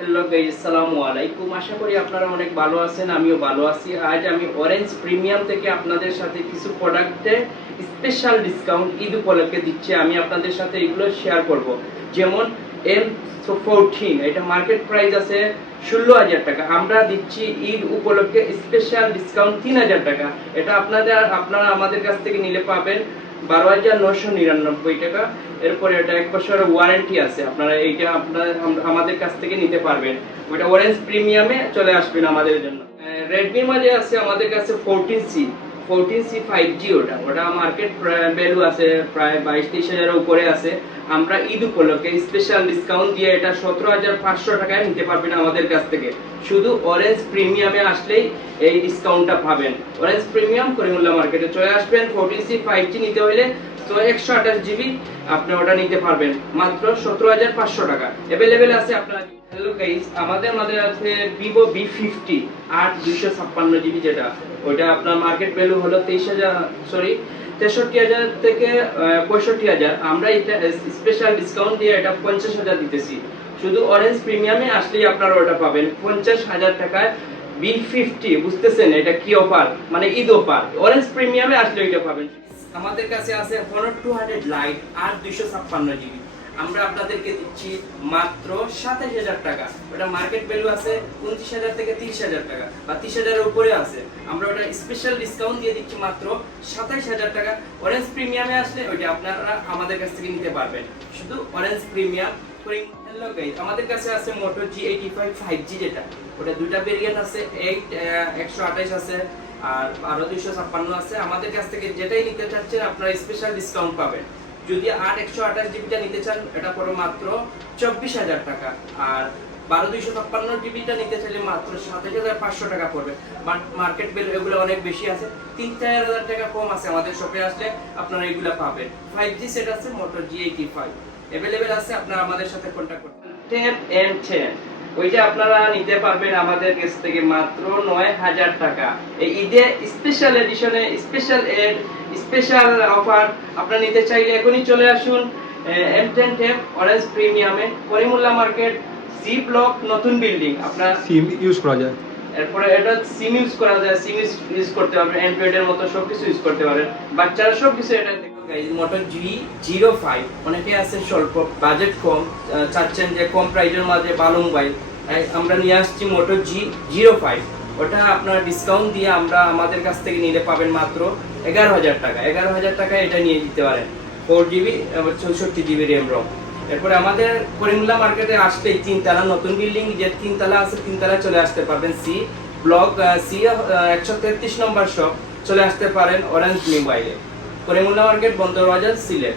Hello guys, আসসালামু আলাইকুম। আশা করি আপনারা অনেক ভালো আছেন, আমিও ভালো আছি। আজ আমি অরেঞ্জ প্রিমিয়াম থেকে আপনাদের সাথে কিছু প্রোডাক্টে স্পেশাল ডিসকাউন্ট ঈদ উপলক্ষে দিচ্ছে। আমি আপনাদের সাথে এগুলো শেয়ার করব। যেমন এম ফোরটিন এটা মার্কেট প্রাইস আছে ষোলো হাজার টাকা। আমরা দিচ্ছি ঈদ উপলক্ষে স্পেশাল ডিসকাউন্ট তিন হাজার টাকা। এটা আপনাদের, আপনারা আমাদের কাছ থেকে নিলে পাবেন। বারো হাজার নশো নিরানব্বই টাকা। এরপরে এটা এক বছরের ওয়ারেন্টি আছে। আপনারা এইটা আপনার আমাদের কাছ থেকে নিতে পারবেন। ওইটা অরেঞ্জ প্রিমিয়ামে চলে আসবেন আমাদের জন্য। রেডমি মাঝে আছে আমাদের কাছে fourteen C fourteen C five G ওটা। ওটা মার্কেট ভ্যালু আছে, প্রায় উপরে আছে। আমরা ঈদ উপলক্ষে স্পেশাল ডিসকাউন্ট দিয়ে এটা সতেরো হাজার পাঁচশো টাকায় নিতে পারবেন আমাদের কাছ থেকে। শুধু অরেঞ্জ প্রিমিয়ামে আসলেই এই ডিসকাউন্টটা পাবেন। অরেঞ্জ প্রিমিয়াম করিমুল্লা মার্কেটে চলে আসবেন। ফোরটিন সি ফাইভ জি নিতে হলে তো একশো আঠাশ জিবি আপনি ওটা নিতে পারবেন। মাত্র সতেরো হাজার পাঁচশো টাকা। অ্যাভেলেবেল আছে আপনার হ্যালো গাইস আমাদের মাঝে আছে ভিভো বি ফিফটি আট যেটা। ওইটা আপনার মার্কেট ভ্যালু হলো তেইশ হাজার সরি তেষট্টি হাজার থেকে পঁয়ষট্টি হাজার। আমরা এটা স্পেশাল ডিসকাউন্ট দিয়ে এটা পঞ্চাশ হাজার দিতেছি। শুধু অরেঞ্জ প্রিমিয়ামে আসলেই আপনারা ওটা পাবেন। পঞ্চাশ হাজার টাকায় বি ফিফটি বুঝতেছেন? এটা কি অফার মানে ঈদ অফার অরেঞ্জ প্রিমিয়ামে আসলে এটা পাবেন। আমাদের কাছে আছে হনর টু হান্ড্রেড লাইট আর আমরা আপনাদেরকে দিচ্ছি মাত্র সাতাশ হাজার টাকা। ওটা মার্কেট ভ্যালু আছে উনত্রিশ হাজার থেকে তিরিশ হাজার টাকা বা তিরিশ হাজারের উপরে আছে। আমরা ওটা স্পেশাল ডিসকাউন্ট দিয়ে দিচ্ছি মাত্র সাতাইশ হাজার টাকা। অরেঞ্জ প্রিমিয়ামে আসলে ওইটা আপনারা আমাদের কাছ থেকে নিতে পারবেন। শুধু অরেঞ্জ প্রিমিয়াম হ্যালো গাইস আমাদের কাছে আছে মোটো জি এইটি ফাইভ ফাইভ জি যেটা। ওটা দুইটা ভেরিয়েন্ট আছে এইট একশো আঠাইশ আছে, আর বারো দুইশো ছাপ্পান্ন আছে। আমাদের কাছ থেকে যেটাই নিতে চাচ্ছেন, আপনারা স্পেশাল ডিসকাউন্ট পাবেন। যদি আট একশো আঠাশ জিবিটা নিতে চান, এটা পড়ে মাত্র চব্বিশ হাজার টাকা। আর বারো দুইশো ছাপ্পান্ন জিবিটা নিতে চাইলে মাত্র সাতাশ হাজার পাঁচশো টাকা পড়বে। মার্কেট বিল এগুলো অনেক বেশি আছে। তিন চার হাজার টাকা কম আছে আমাদের শপে আসলে আপনারা এগুলো পাবেন। ফাইভ জি সেট আছে Moto G eighty five available আছে, আপনারা আমাদের সাথে কন্ট্যাক্ট করতে টেপ এম টেন ওইটা আপনারা নিতে পারবেন আমাদের কাছ থেকে মাত্র নয় হাজার টাকা। এই ঈদে স্পেশাল এডিশনে স্পেশাল এড স্পেশাল অফার আপনারা নিতে চাইলে এখনই চলে আসুন এম টেন টেপ অরেঞ্জ প্রিমিয়ামে করিমুল্লা মার্কেট সি ব্লক নতুন বিল্ডিং আপনার সিম ইউজ করা যায়। এরপরে এটা সিম ইউজ করা যায় সিম ইউজ করতে পারবেন অ্যান্ড্রয়েড এর মতো সবকিছু ইউজ করতে পারেন বাচ্চারা সবকিছু এটা guys Moto G zero five অনেকে আছে স্বল্প বাজেট কম চাচ্ছেন যে কম প্রাইজের মাঝে ভালো মোবাইল আমরা নিয়ে আসছি মোটর জি জিরো ফাইভ ওটা আপনার ডিসকাউন্ট দিয়ে আমরা আমাদের কাছ থেকে নিতে পাবেন মাত্র এগারো হাজার টাকা। এগারো হাজার টাকা এটা নিয়ে দিতে পারেন। ফোর জিবি চৌষট্টি জিবি র্যাম রম এরপরে আমাদের করিমুল্লা মার্কেটে আসলেই তিনতলা, নতুন বিল্ডিং যে তিনতলা আছে, তিনতলা চলে আসতে পারবেন। সি ব্লক সি একশো তেত্রিশ নম্বর শপ চলে আসতে পারেন অরেঞ্জ মোবাইলে করিমুল্লা মার্কেট বন্দরবাজার সিলেট।